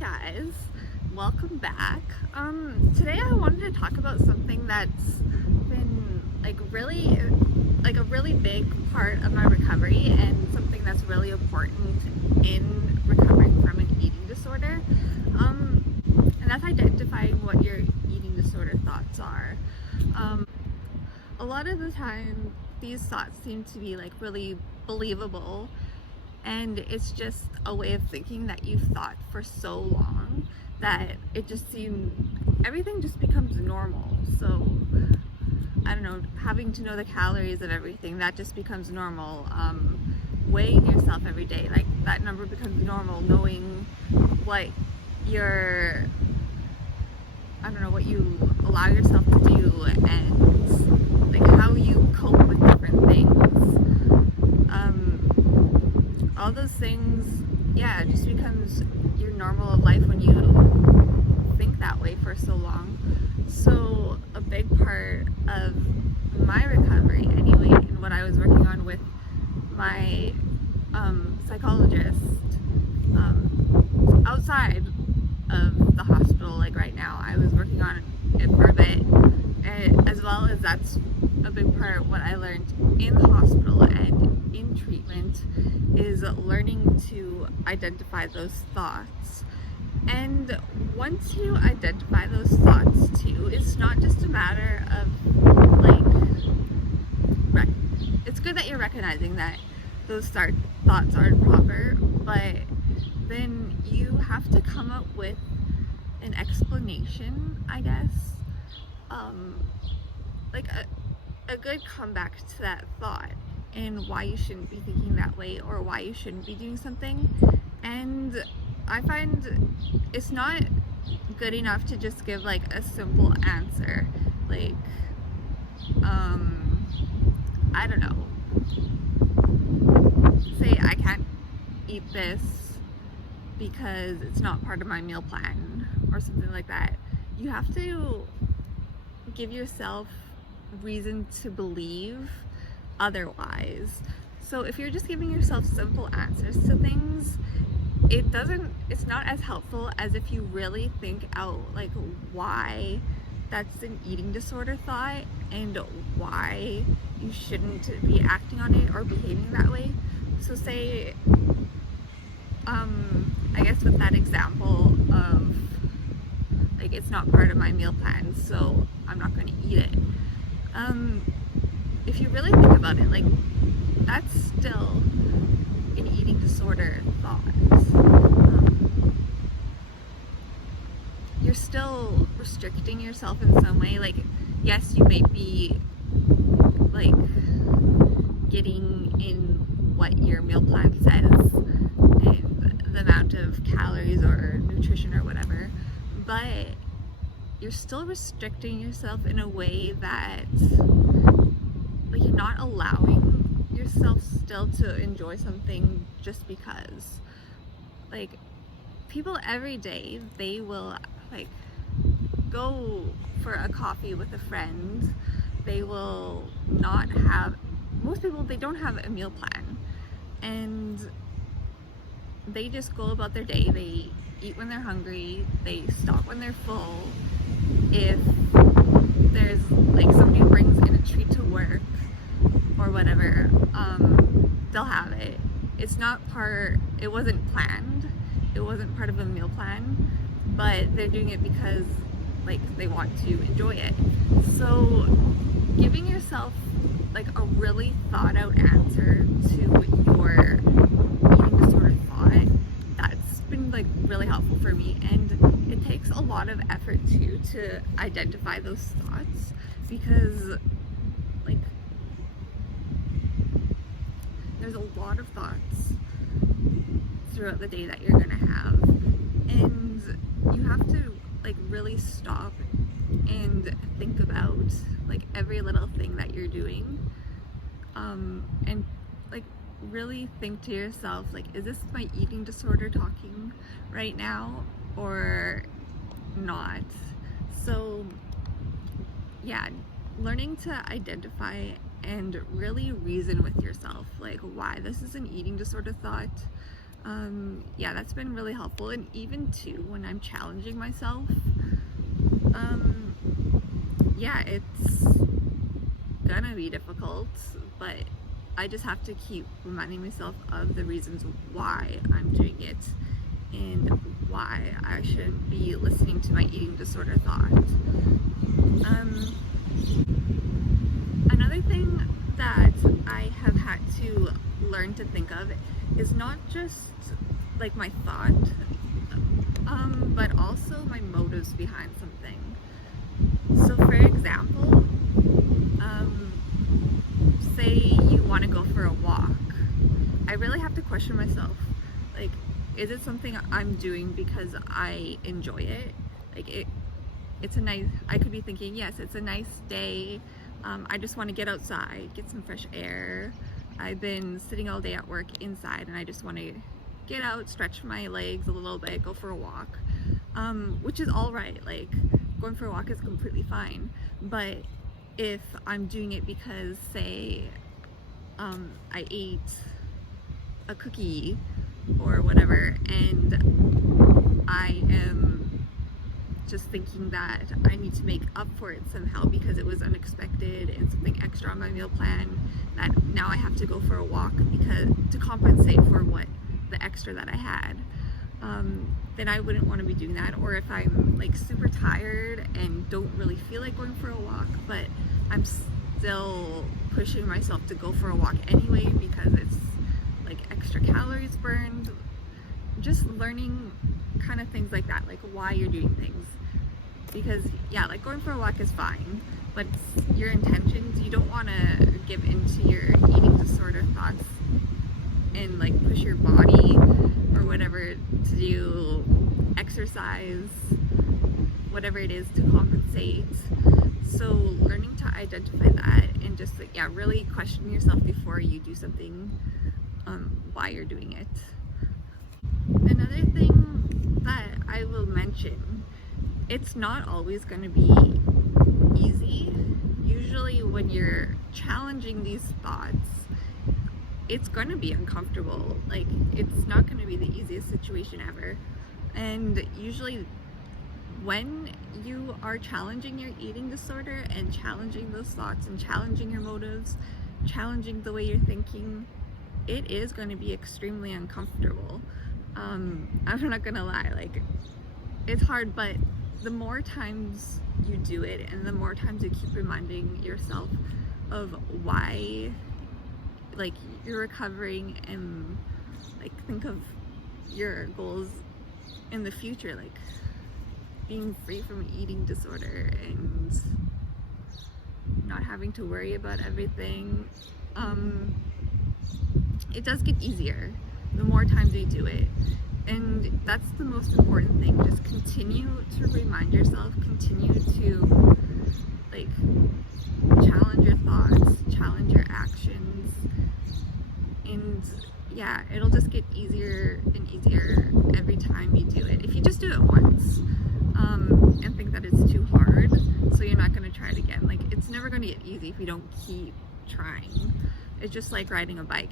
Hi guys, welcome back. Today I wanted to talk about something that's been a really big part of my recovery and something that's really important in recovering from an eating disorder. And that's identifying what your eating disorder thoughts are. A lot of the time these thoughts seem to be really believable, and it's just a way of thinking that you've thought for so long that everything just becomes normal. So I don't know, having to know the calories of everything, that just becomes normal. Weighing yourself every day, that number becomes normal. Knowing what what you allow yourself to do, and how you cope with different things. All those things, it just becomes your normal life when you think that way for so long. So a big part of my recovery anyway, and what I was working on with my psychologist outside of the hospital, right now, I was working on it for a bit, and as well as that's a big part of what I learned in the hospital and in treatment, is learning to identify those thoughts. And once you identify those thoughts too, it's not just a matter of it's good that you're recognizing that those thoughts aren't proper, but then you have to come up with an explanation, I guess, a good comeback to that thought, and why you shouldn't be thinking that way, or why you shouldn't be doing something. And I find it's not good enough to just give a simple answer, I don't know, say I can't eat this because it's not part of my meal plan or something like that. You have to give yourself reason to believe otherwise. So if you're just giving yourself simple answers to things, it's not as helpful as if you really think out why that's an eating disorder thought and why you shouldn't be acting on it or behaving that way. So say I guess with that example of it's not part of my meal plan, so I'm not going to eat it. If you really think about it, that's still an eating disorder thought. You're still restricting yourself in some way. Yes, you may be getting in what your meal plan says and the amount of calories or nutrition or whatever, but you're still restricting yourself in a way that you're not allowing yourself still to enjoy something just because. People every day, they will go for a coffee with a friend. They will not have, most people, they don't have a meal plan, and they just go about their day. They eat when they're hungry, they stop when they're full. If there's somebody who brings in a treat to work or whatever, they'll have it. It wasn't planned, it wasn't part of a meal plan, but they're doing it because they want to enjoy it. So giving yourself a really thought out answer to your eating disorder thought, that's been really helpful for me. And it takes a lot of effort too to identify those thoughts, because there's a lot of thoughts throughout the day that you're gonna have, and you have to really stop and think about every little thing that you're doing, and really think to yourself, is this my eating disorder talking right now or not? So learning to identify and really reason with yourself why this is an eating disorder thought, Yeah, that's been really helpful. And even too, when I'm challenging myself, yeah, it's gonna be difficult, but I just have to keep reminding myself of the reasons why I'm doing it and why I shouldn't be listening to my eating disorder thoughts. Another thing that I have had to learn to think of is not just like my thought, but also my motives behind something. So for example, say you want to go for a walk. I really have to question myself, like, is it something I'm doing because I enjoy it? Like, it's a nice, I could be thinking, yes, it's a nice day, I just want to get outside, get some fresh air. I've been sitting all day at work inside and I just want to get out, stretch my legs a little bit, go for a walk, which is all right. Like, going for a walk is completely fine. But if I'm doing it because, say, I ate a cookie or whatever, and I am just thinking that I need to make up for it somehow because it was unexpected and something extra on my meal plan, that now I have to go for a walk because to compensate for what the extra that I had, then I wouldn't want to be doing that. Or if I'm like super tired and don't really feel like going for a walk, but I'm still pushing myself to go for a walk anyway because it's like extra calories burned. Just learning kind of things like that, like why you're doing things. Because yeah, like going for a walk is fine, but your intentions, you don't want to give into your eating disorder thoughts and like push your body or whatever to do exercise, whatever it is, to compensate. So learning to identify that and just like, yeah, really question yourself before you do something, why you're doing it. Another thing that I will mention, it's not always going to be easy. Usually when you're challenging these thoughts, it's going to be uncomfortable. Like, it's not going to be the easiest situation ever. And usually when you are challenging your eating disorder and challenging those thoughts and challenging your motives, challenging the way you're thinking, it is going to be extremely uncomfortable. I'm not gonna lie, like, it's hard, but the more times you do it and the more times you keep reminding yourself of why, like, you're recovering and like think of your goals in the future, like being free from eating disorder and not having to worry about everything, it does get easier the more times you do it. And that's the most important thing. Just continue to remind yourself, continue to like challenge your thoughts, challenge your actions, and yeah, it'll just get easier and easier every time you do it. If you just do it once, and think that it's too hard, so you're not going to try it again. Like, it's never going to get easy if you don't keep trying. It's just like riding a bike.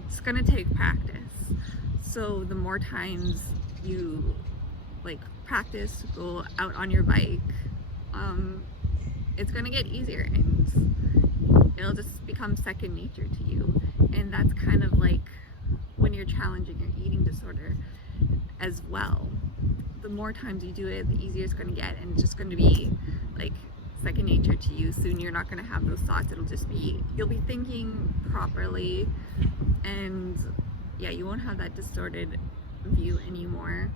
It's gonna take practice. So the more times you like practice, go out on your bike, it's gonna get easier and it'll just become second nature to you. And that's kind of like when you're challenging your eating disorder as well. The more times you do it, the easier it's gonna get, and it's just gonna be like second nature to you. Soon you're not going to have those thoughts. It'll just be, you'll be thinking properly, and yeah, you won't have that distorted view anymore.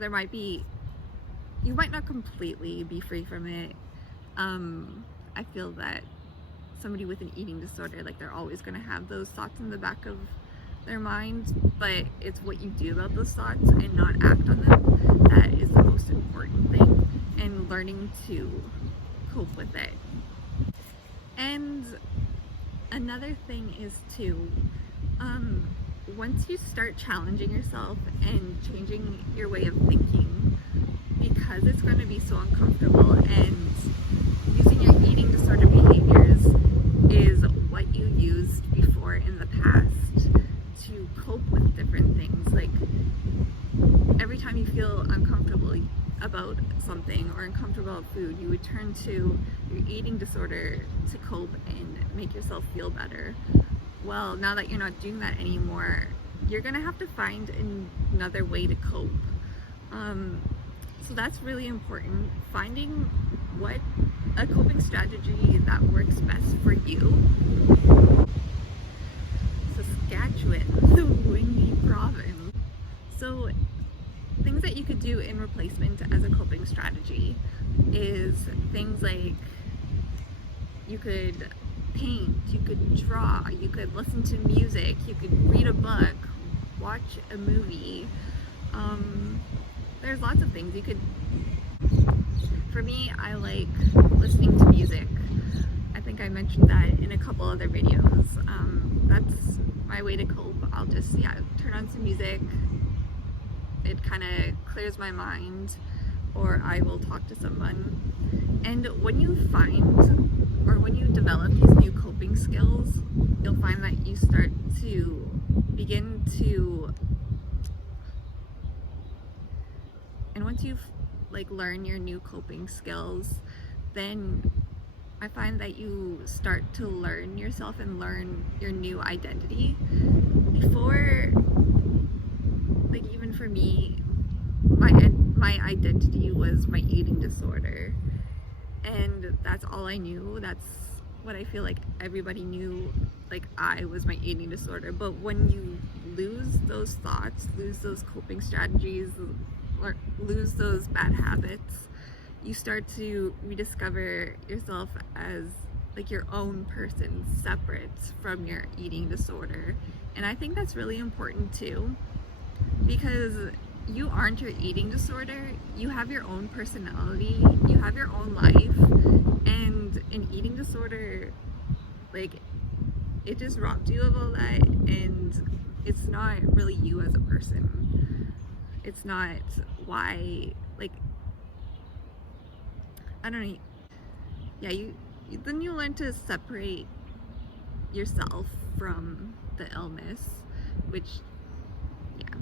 You might not completely be free from it. I feel that somebody with an eating disorder, like, they're always going to have those thoughts in the back of their mind, but it's what you do about those thoughts and not act on them that is the most important thing, and learning to cope with it. And another thing is to, once you start challenging yourself and changing your way of thinking, because it's going to be so uncomfortable, and using your eating disorder behaviors is what you used before in the past to cope with every time you feel uncomfortable about something or uncomfortable about food, you would turn to your eating disorder to cope and make yourself feel better. Well, now that you're not doing that anymore, you're gonna have to find another way to cope. So that's really important, finding what a coping strategy that works best for you. Saskatchewan, the windy province. So things that you could do in replacement as a coping strategy is things like you could paint, you could draw, you could listen to music, you could read a book, watch a movie. There's lots of things you could. For me, I like listening to music. I think I mentioned that in a couple other videos. That's my way to cope. I'll just turn on some music. It kind of clears my mind, or I will talk to someone. And when you find, or when you develop these new coping skills, you'll find that you start to begin to, and once you've learn your new coping skills, then I find that you start to learn yourself and learn your new identity. Before, even for me, my identity was my eating disorder, and that's all I knew. That's what I feel like everybody knew, I was my eating disorder. But when you lose those thoughts, lose those coping strategies, or lose those bad habits, you start to rediscover yourself as your own person, separate from your eating disorder. And I think that's really important too, because you aren't your eating disorder. You have your own personality, you have your own life, and an eating disorder, it just robbed you of all that, and it's not really you as a person. It's not why, I don't know. Yeah, then you learn to separate yourself from the illness, which, yeah.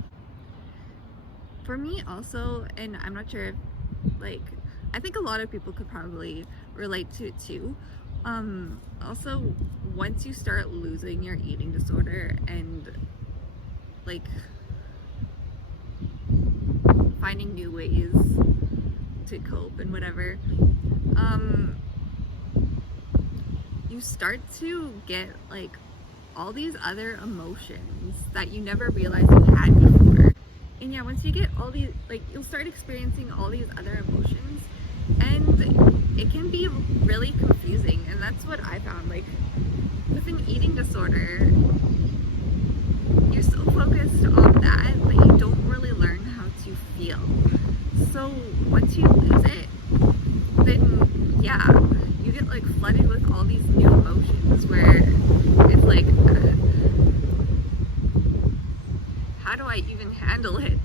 For me also, and I'm not sure if, I think a lot of people could probably relate to it too. Also, once you start losing your eating disorder and finding new ways to cope and whatever, you start to get all these other emotions that you never realized you had before. And yeah, once you get all these, you'll start experiencing all these other emotions, and it can be really confusing. And that's what I found, with an eating disorder, you're so focused on that you don't really learn how to feel. So once you lose it, then yeah, you get flooded with all these new emotions where it's how do I even handle it?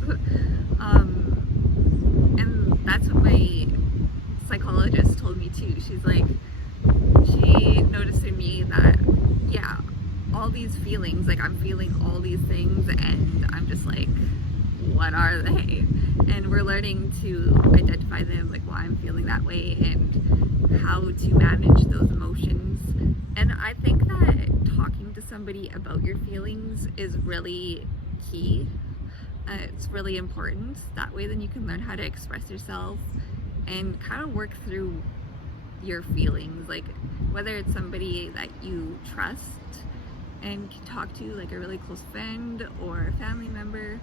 And that's what my psychologist told me too. She noticed in me that, yeah, all these feelings, I'm feeling all these things, and I'm just what are they? And we're learning to identify them, why I'm feeling that way and how to manage those emotions. And I think that talking to somebody about your feelings is really key. It's really important. That way then you can learn how to express yourself and kind of work through your feelings, whether it's somebody that you trust and can talk to, a really close friend or a family member,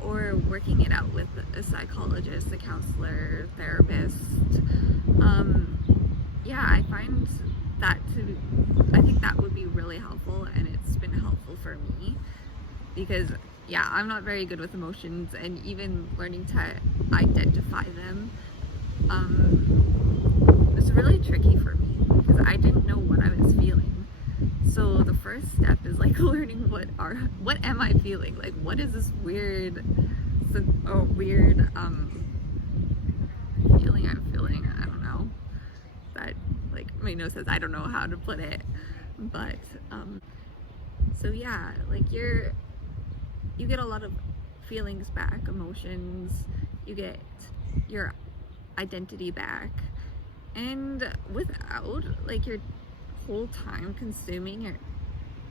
or working it out with a psychologist, a counselor, therapist. Yeah, I find that I think that would be really helpful, and it's been helpful for me because, yeah, I'm not very good with emotions, and even learning to identify them was really tricky for me because I didn't know what I was feeling. So the first step is learning what am I feeling? What is this weird feeling I'm feeling? I don't know. That my nose says I don't know how to put it, but so yeah, you get a lot of feelings back, emotions, you get your identity back, and without like your whole time consuming or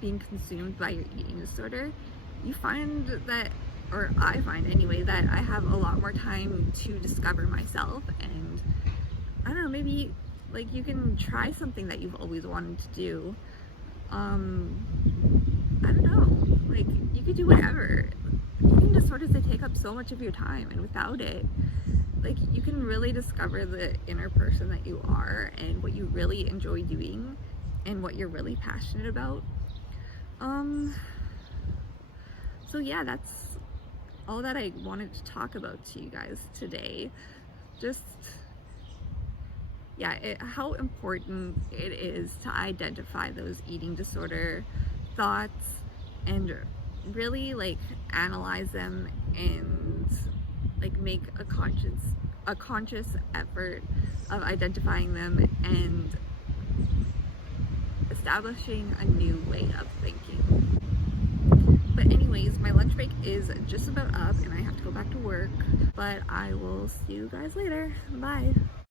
being consumed by your eating disorder, you find that, or I find anyway, that I have a lot more time to discover myself. And I don't know, maybe like you can try something that you've always wanted to do. I don't know, like you could do whatever. Eating disorders, they take up so much of your time, and without it, like you can really discover the inner person that you are and what you really enjoy doing and what you're really passionate about. So yeah, that's all that I wanted to talk about to you guys today. Just yeah, how important it is to identify those eating disorder thoughts and really like analyze them and like make a conscious effort of identifying them and establishing a new way of thinking. But anyways, my lunch break is just about up and I have to go back to work, but I will see you guys later. Bye.